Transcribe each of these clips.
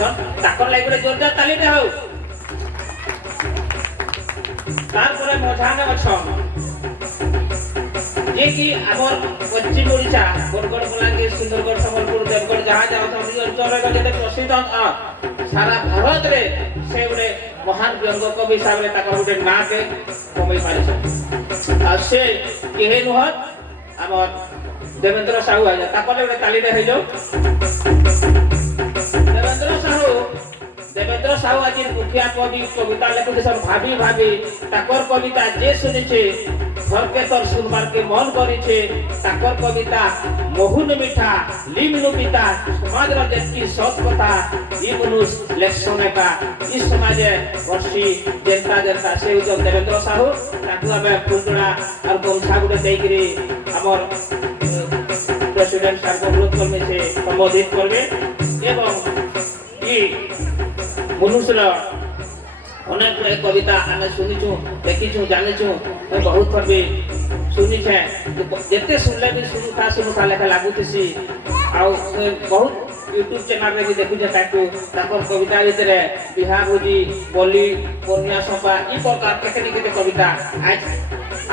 পারিছন তাকর লাগি গোটে জোরদার তালিটা হও। তারপরে মঝানে অছন যে কি আমার পশ্চিম ওড়িশা বরগড় বলাঙ্গীর সুন্দরগড় সম্বলপুর দেবগড় যাহা যাওয়া অঞ্চলের যেতে প্রসিদ্ধ সারা ভারতরে সে গোটে মহান ব্যঙ্গ কবি হিসাবে তাকর গোটে নাকে কমাই পারিছন। আর সে কেহে নুহত আমার দেবেন্দ্র সাহু আজ্ঞা তাকর গোটে তালিটা হয়ে যাও। দেবেন্দ্র সাহু আজি মুখিয়া কবি কবিতা লেখুছে সব ভাবি ভাবি তাকর কবিতা যে শুনেছে ঘরকে তোর শুনবার কে মন করেছে তাকর কবিতা মহুন মিঠা লিমনু পিতা সমাজর যেকি সৎ কথা ই মনুষ লেখসনেকা ই সমাজে বর্ষি জেন্তা জেন্তা সে হচ্ছে দেবেন্দ্র সাহু। তাকে আমি ফুলটোড়া আর গমছা গুটে ଦେଇକିରି আমার প্রেসিডেন্ট সাহেব অনুরোধ করবে সে সম্বোধিত করবে এবং ই মনুষ্যর অনেক গুড়ে কবিতা আমি শুনিছু দেখিছু জানিছু বহুত কবি শুনিছে যেতে শুনলে ବି শুনুথা লেখা লাগুথিছি ଆଉ ବହୁତ यूट्यूब चैनल रे भी देखुचे ताकू ताकर कविता ভিতরে বিহা ভোজি বলি বন্যা সভা ই প্রকার কেতে কেতে কবিতা আজ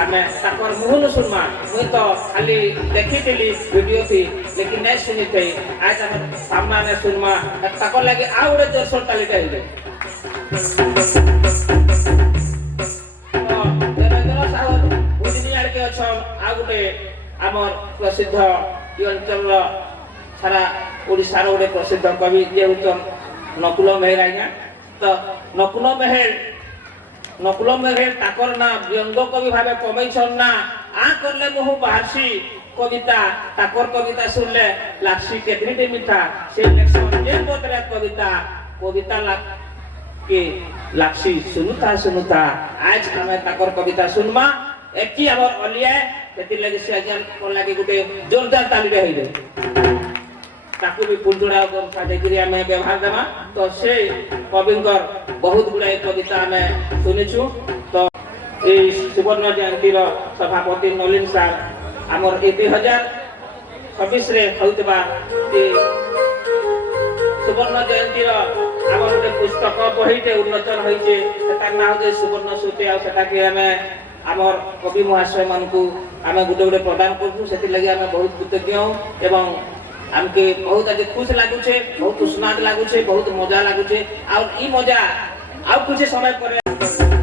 আমি তাकर মুহন শুনমা মুই তো খালি দেখিতেলি ভিডিও থি लेकिन नहीं सुनी थे आज हम सामने ने सुनमा ताकर लागे आउरे जोरसोर तालिटा हिले देवेंद्र साहू बुझनी आड़ के अछन आ गुटे हमर प्रसिद्ध इ अंचल सारा ओडिशा रो गोटे प्रसिद्ध कवि जे होचन नकुल मेहर आज्ञा। तो नकुल मेहर ताकर ना व्यंग कवि भावे कमैछन ना आ करले बहु बाहरसी कविता ताकर कविता सुनले लाक्सी केतनीटे मिठा से लेक्सन जे बदले कविता के लाक्सी सुनुता आज हमें ताकर कविता सुनमा एक की हमर अलिया तेति लगे से आज कोन लागे गुटे जोरदार ताली रे होइले ताकू भी पुलजोड़ा को साजेगिरी में व्यवहार देवा। तो से कविंकर बहुत गुड़ाई कविता में सुनिछु। तो ए सुवर्ण जयंती रो सभापति नलिन सार हमर 2026 रे होइतबा ए सुवर्ण जयंती रो हमर गोटे पुस्तक बहिटे उन्मोचन होइचे सेतार नाम जे सुवर्ण सूची आ सेटा के हमें हमर कवि महाशय मान को हमें गुटे गुटे प्रदान करछु सेति लागि हमें बहुत कृतज्ञ एवं हमके बहुत आज खुश लागुचे बहुत सुनाद लागुचे बहुत मजा लागुचे और ई मजा आउ कुछ समय पर